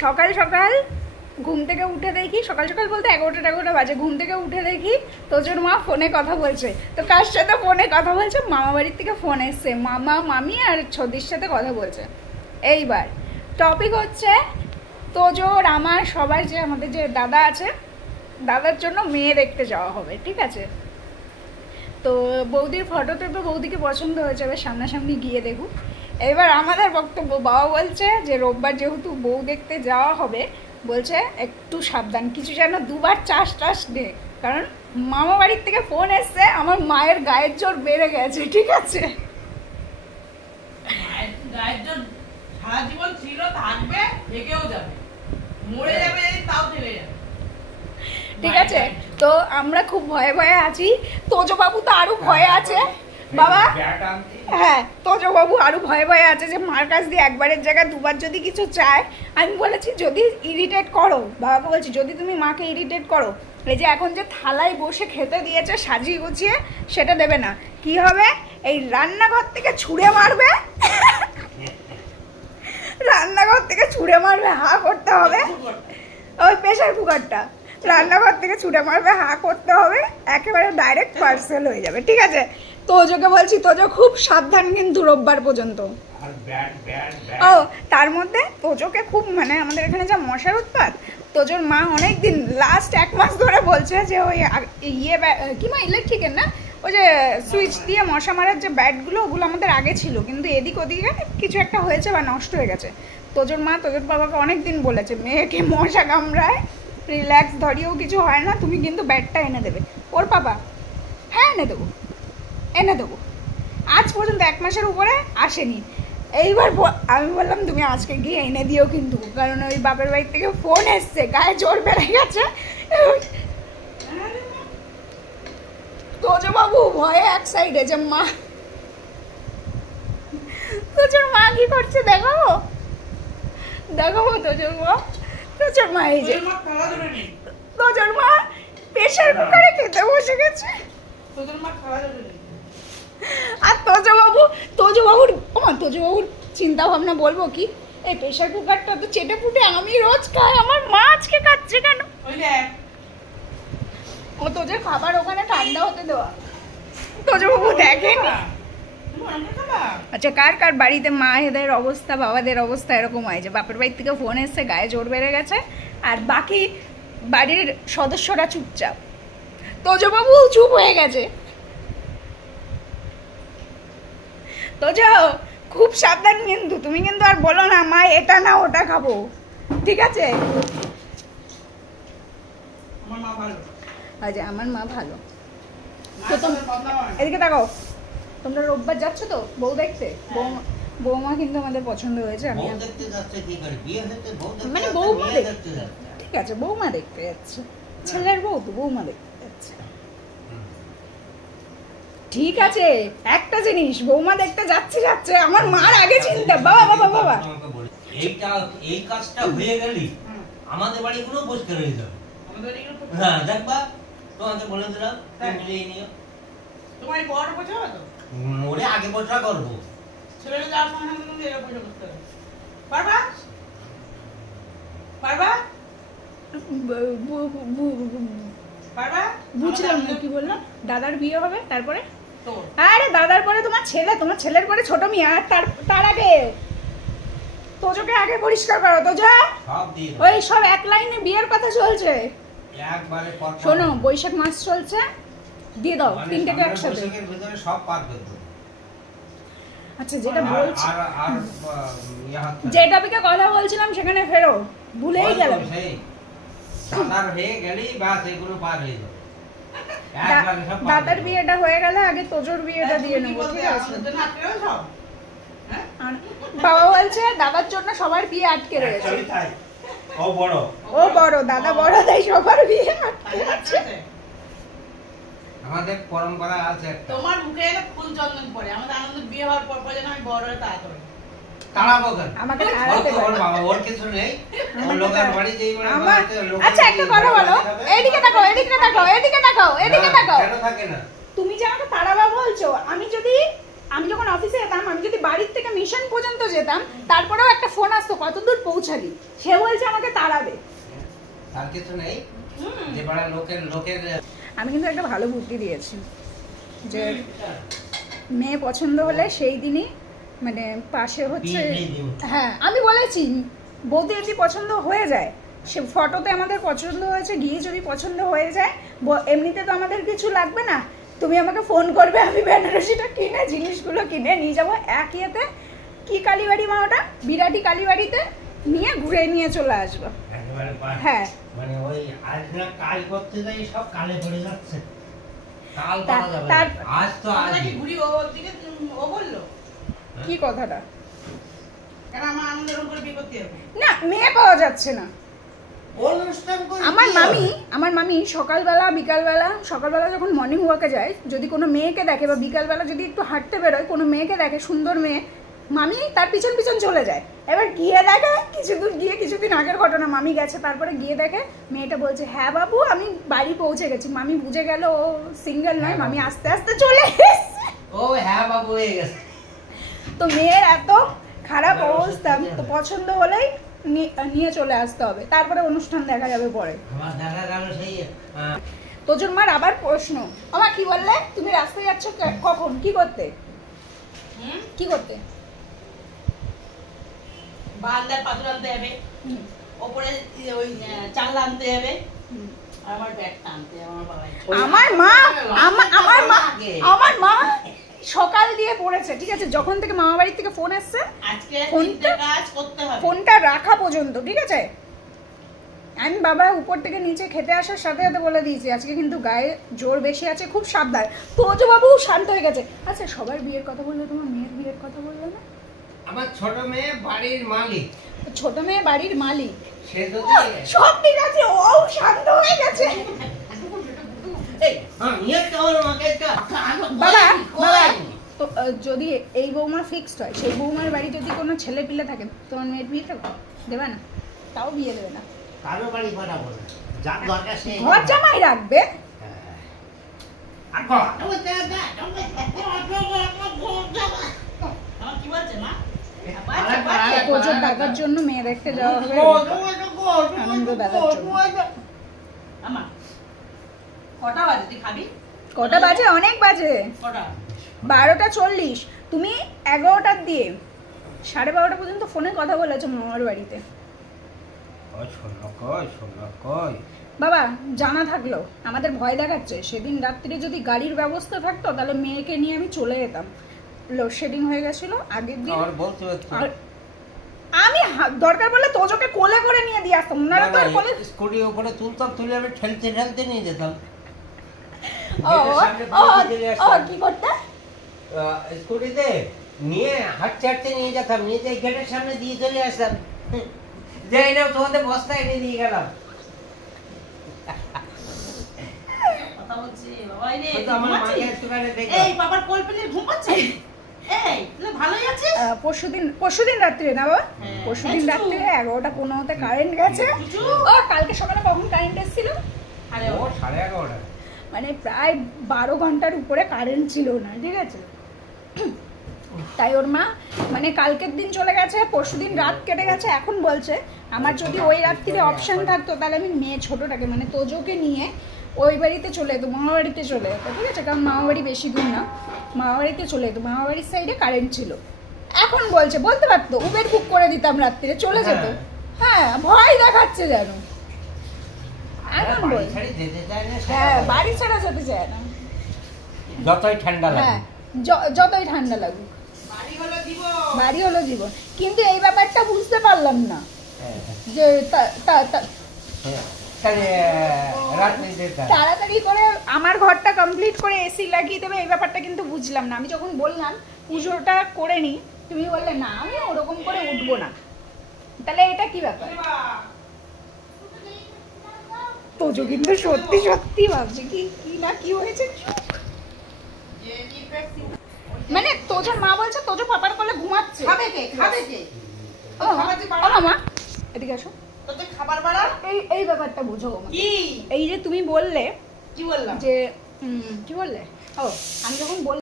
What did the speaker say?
সকাল সকাল ঘুম থেকে উঠে দেখি, সকাল সকাল বলতে 11টা বাজে, ঘুম থেকে উঠে দেখি তোজোর মা ফোনে কথা বলছে। তো কার সাথে ফোনে কথা বলছে? মামা বাড়ির থেকে ফোন এসছে, মামা মামি আর ছদির সাথে কথা বলছে। এইবার টপিক হচ্ছে তোজোর আমার সবার, যে আমাদের যে দাদা আছে, দাদার জন্য মেয়ে দেখতে যাওয়া হবে, ঠিক আছে? তো বৌদির ফটোতে তো বৌদিকে পছন্দ হয়েছে, এবার সামনাসামনি গিয়ে দেখুক। এবার আমাদের বক্তব্য, বাবা বলছে যে রোববার যেহেতু বউ দেখতে যাওয়া হবে, বলছে একটু সাবধান, কিছু যেন দুবার চাষ টাস নে, কারণ মামা বাড়ির থেকে ফোন এসছে, আমার মায়ের গায়ের জোর বেড়ে গেছে, ঠিক আছে? গায়ের জোর সারা জীবন ছিল, থাকবে, থেকেও যাবে, মরে যাবে তাও থেকে যাবে, ঠিক আছে? তো আমরা খুব ভয়ে ভয়ে আছি, তোজো বাবু তো আরো ভয়ে আছে বাবা। হ্যাঁ, তোজো বাবু আরো ভয়ে ভয়ে আছে যে মার কাছ দিয়ে একবারের জায়গায় দুবার যদি কিছু চায়। আমি বলেছি যদি ইরিটেট করো, বাবাকে বলছি যদি তুমি মাকে ইরিটেট করো, এই যে এখন যে থালায় বসে খেতে দিয়েছে সাজিয়ে গুছিয়ে, সেটা দেবে না। কি হবে? এই রান্নাঘর থেকে ছুঁড়ে মারবে, রান্নাঘর থেকে ছুঁড়ে মারবে, হা করতে হবে, ওই প্রেশার কুকারটা রান্নাঘর থেকে ছুটে মারবে, হা করতে হবে, একেবারে ডাইরেক্ট পার্সেল হয়ে যাবে, ঠিক আছে? তোজোকে বলছি তোজো খুব সাবধান কিন্তু রোববার পর্যন্ত। ও তার মধ্যে তোজোকে খুব, মানে আমাদের এখানে যা মশার উৎপাত, তোজোর মা অনেক দিন লাস্ট 1 মাস ধরে বলছে যে ওই ইয়ে কি মা ইলেকট্রিকের না, ওই যে সুইচ দিয়ে মশা মারার যে ব্যাটগুলো, ওগুলো আমাদের আগে ছিল, কিন্তু এদিক ওদিকে কিছু একটা হয়েছে বা নষ্ট হয়ে গেছে। তোজোর মা তোজোর বাবাকে অনেক দিন বলেছে মেয়েকে মশা কামড়ায়, রিল্যাক্স ধরিয়েও কিছু হয় না, তুমি কিন্তু ব্যাটটা এনে দেবে। ওর বাবা হ্যাঁ এনে দেবো, এনে দেবো, আজ পর্যন্ত 1 মাসের উপরে আসেনি। এইবার আমি বললাম তুমি আজকে গিয়ে এনে দিও কিন্তু, কারণ ওই বাপের বাড়ি থেকে ফোন এসছে, গায়ে জোর বেড়ে গেছে। তোজো বাবু ভয়ে এক সাইডে, যে মা, তোজোর মা কি করছে দেখাবো, দেখাবো তোজোর মা, তোজোর মা এই যে তোজোর মা প্রেশার কুকারে খেতে বসে গেছে। আর তোজো বাবুর চিন্তা ভাবনা বলবো কি, এই প্রেশার কুকারটা তো চেটে ফুটে আমি রোজ খাই, আমার মা আজকে খাচ্ছে কেন? ও তোজোর খাবার ওখানে ঠান্ডা হতে দেওয়া, তোজো বাবু দেখেনি। আচ্ছা, কার কার বাড়িতে মায়েদের অবস্থা, বাবাদের অবস্থা এরকম হয় যে বাপের বাড়ির থেকে ফোন এসছে, গায়ে জোর বেড়ে গেছে, আর বাকি বাড়ির সদস্যরা চুপচাপ, তোজো বাবু চুপ হয়ে গেছে। তোজো খুব সাবধান কিন্তু, তুমি কিন্তু আর বলো না মা এটা না ওটা খাবো, ঠিক আছে? আচ্ছা, আমার মা ভালো। তো এদিকে তাকাও, তোমরা রোববার যাচ্ছ তো বউ দেখতে? বৌমা কিন্তু আমাদের পছন্দ হয়েছে, আমি মানে বৌমা দেখতে, ঠিক আছে বৌমা দেখতে যাচ্ছে, ছেলের বউ তো বৌমা দেখতে যাচ্ছে, ঠিক আছে? একটা জিনিস, বৌমা দেখতে যাচ্ছে, আমার মার আগে চিন্তা, বাবা এই কাজটা হয়ে গেলি আমাদের বাড়িগুলো পরিষ্কার হয়ে যাবে। হ্যাঁ দেখবা, তোমাকে বলে দিলাম নিও, তোমার বড় বোঝা তো ওরে আগে বসা করবো, ছেলেটা যাওয়ার সময় তুমি এরকম বসে করতে হবে, পারবা পারবা পারবা? বুঝলাম না কি বললাম। দাদার বিয়ে হবে তারপরে? আরে দাদার পরে তোমার ছেলে, তোমার ছেলের পরে ছোট মেয়ে, আর তার আগে তোজোকে আগে পরিষ্কার করো। তোজো ওই সব এক লাইনে বিয়ের কথা চলছে, শোনো বৈশাখ মাস চলছে, দিয়ে দাও 3টেকে একসাথে। আচ্ছা, যেটা বলছি, যে টপিকে কথা বলছিলাম সেখানে ফেরো, ভুলেই গেলাম। দাদার বিয়েটা হয়ে গেলে আগে তোজোর বিয়েটা দিয়ে নেবো, ঠিক আছে? বাবা বলছে দাদার জন্য সবার বিয়ে আটকে রয়েছে, ও বড় দাদা বড়, তাই সবার বিয়ে আটকে আছে। আমাদের পরম্পরা আছে একটা, তোমার মুখে এলে ফুল চন্দন পড়ে, আমাদের আনন্দ বিয়ে হওয়ার পর যেন আমি বড় হয়ে তাড়াতাড়ি তাড়াবো কেন? আমাকে তাড়াতে ওর বাবা ওর কিছু নেই, ওর লোকের বাড়ি যেই মানে। আচ্ছা, একটা কথা বলো, এইদিকে তাকাও, এদিকে তাকাও, এদিকে তাকাও, এদিকে তাকাও, কেন থাকে না? তুমি যে আমাকে তাড়াবা বলছো, আমি যদি আমি যখন অফিসে যেতাম, আমি যদি বাড়ির থেকে মিশন পর্যন্ত যেতাম, তারপরেও একটা ফোন আসতো কতদূর পৌঁছালি, সে বলছে আমাকে তাড়াবে। তার কিছু নেই যে বড় লোকের আমি কিন্তু একটা ভালো বুদ্ধি দিয়েছি যে মেয়ে পছন্দ হলে সেই দিনই মানে পাশে হচ্ছে, হ্যাঁ আমি বলেছি বৌদি যদি পছন্দ হয়ে যায়, সে ফটোতে আমাদের পছন্দ হয়েছে, গিয়ে যদি পছন্দ হয়ে যায়, এমনিতে তো আমাদের কিছু লাগবে না, তুমি আমাকে ফোন করবে, আমি বেনারসিটা কিনে জিনিসগুলো কিনে নিয়ে যাবো, একই এতে কি কালীবাড়ি মা ওটা, বিরাটি কালীবাড়িতে নিয়ে ঘুরে নিয়ে চলে আসবো। হ্যাঁ মানে ওই আজ না কাল করতে যাই সব কালে পড়ে যাচ্ছে, কাল তার- করা যাবে তার- না। আজ তো আজ নাকি ঘুরি ওর দিকে ও বললো কি কথাটা, কেন আমার আনন্দ এরকম করে বিয়ে করতে হবে? না মেয়ে পাওয়া যাচ্ছে না। অনুষ্ঠান করে আমার মামি সকালবেলা যখন মর্নিং ওয়াকে যায়, যদি কোনো মেয়েকে দেখে বা বিকালবেলা যদি একটু হাঁটতে বেরোয়, কোনো মেয়েকে দেখে সুন্দর মেয়ে, মামি তার পিছন পিছন চলে যায়। এবার গিয়ে দেখে কিছুদিন আগের ঘটনা, মামি গেছে, তারপরে গিয়ে দেখে মেয়েটা বলছে হ্যাঁ বাবু আমি বাড়ি পৌঁছে গেছি। মামি বুঝে গেল ও সিঙ্গেল নয়, মামি আস্তে আস্তে চলে এসেছে। ও হ্যাঁ বাবু হয়ে গেছে। তো মেয়ের এত খারাপ অবস্থা, তো পছন্দ হলেই নিয়ে চলে আসতে হবে, তারপরে অনুষ্ঠান দেখা যাবে পরে। আমার দেখা গেল সেই তোজোর মার আবার প্রশ্ন, আমার কি বললে তুমি রাস্তায় যাচ্ছ কখন, কি করতে, কি করতে? বারান্দার পাথর আনতে হবে, ওপরে ওই চাল আনতে হবে, আর আমার ব্যাগটা আনতে হবে আমার বাবাই। আমার মা সকাল দিয়ে পড়েছে, ঠিক আছে, যখন থেকে মামা বাড়ির থেকে ফোন আসছে, আজকে ফোনটা কাজ করতে হবে, ফোনটা রাখা পর্যন্ত, ঠিক আছে। আমি বাবা উপর থেকে নিচে খেতে আসার সাথে সাথে বলে দিয়েছি আজকে কিন্তু গায়ে জোর বেশি আছে, খুব সাবধান। তোজো বাবু শান্ত হয়ে গেছে। আচ্ছা সবার বিয়ের কথা বললে, তোমার মেয়ের বিয়ের কথা বললে না? আমার ছোট মেয়ে বাড়ির মালিক, ছোট মেয়ে বাড়ির মালিক, সে যদি সব ঠিক আছে, ও শান্ত হয়ে গেছে। বাবা তো যদি এই বৌমা ফিক্সড হয়, সেই বৌমার বাড়ি যদি কোনো ছেলে পিলে থাকে, তোমার মেয়ের বিয়ে দেবে না? তাও বিয়ে দেবে না, কারো বাড়ি পাঠাবো না, যার দরকার সে ঘর জামাই রাখবে। আমার কি বলছে মা? তোজোর দাদার জন্য মেয়ে দেখতে যাওয়া হবে, আনন্দ দাদার জন্য। আমার কটা বাজে তুই খাবি? কটা বাজে? অনেক বাজে, কটা? 12:40। তুমি 11টার দিয়ে 12:30 পর্যন্ত ফোনে কথা বলেছো মামার বাড়িতে। বাবা জানা থাকলো, আমাদের ভয় দেখাচ্ছে, সেদিন রাত্রে যদি গাড়ির ব্যবস্থা থাকতো তাহলে মেয়েকে নিয়ে আমি চলে যেতাম। লোডশেডিং হয়ে গেছিল আগের দিন, আমি দরকার বলে তোজোকে কোলে করে নিয়ে দিয়ে আসতাম, ওনারা তো কোলে স্কুটি উপরে তুলতাম, তুলে আমি ঠেলতে ঠেলতে নিয়ে যেতাম। কি করতে? স্কুটিতে নিয়ে হাঁটতে হাঁটতে নিয়ে যেতাম, নিয়ে যাই গেটের সামনে দিয়ে চলে আসতাম, যাই না তোমাদের বস্তা এনে দিয়ে গেলাম। কথা বলছি বাবাই রে, তো আমার মাকে একটুখানি দেখো। এই বাবার কোল পেলে ঘুমাচ্ছে। এই তুই ভালোই আছিস? পরশুদিন রাত্রে না বাবা, হ্যাঁ। পরশুদিন রাত্রে 11:15 কারেন্ট গেছে। ও কালকে সকালে কখন কারেন্ট এসেছিল? ও 11:30। মানে প্রায় 12 ঘন্টার উপরে কারেন্ট ছিল না, ঠিক আছে। তাই ওর মা মানে কালকের দিন চলে গেছে, পরশুদিন রাত কেটে গেছে, এখন বলছে আমার যদি ওই রাত্রিরে অপশন থাকতো তাহলে আমি মেয়ে ছোটটাকে মানে তোজোকে নিয়ে ওই বাড়িতে চলে যেত, মামা বাড়িতে চলে যেত, ঠিক আছে, কারণ মামা বাড়ি বেশি দূর না, মামা বাড়িতে চলে যেত, মামা বাড়ির সাইডে কারেন্ট ছিল। এখন বলতে পারতো উবের বুক করে দিতাম, রাত্রিরে চলে যেত। হ্যাঁ ভয় দেখাচ্ছে যেন, এখন বল হ্যাঁ বাড়ি ছেড়ে যেতে চায় না, যতই ঠান্ডা লাগে, হ্যাঁ যতই ঠান্ডা লাগুক, বাড়ি হলো জীবন। কিন্তু এই ব্যাপারটা বুঝতে পারলাম না যে তাড়াতাড়ি করে আমার ঘরটা কমপ্লিট করে এসি লাগিয়ে দেবে, এই ব্যাপারটা কিন্তু বুঝলাম না। আমি যখন বললাম পুজোটা করে নি, তুমি বললে না আমি ওরকম করে উঠবো না, তাহলে এটা কি ব্যাপার? তোজো কিন্তু সত্যি সত্যি ভাবছে কি না কি হয়েছে, মানে তোজোর মা বলছে তোজো পাপার কোলে ঘুমাচ্ছে। খাবে কে? ও মামা এদিকে আসো, তোদের খাবার বাড়া এই ব্যাপারটা বুঝো কি? এই যে তুমি বললে কি বললাম যে কি বললে, ও আমি যখন বললাম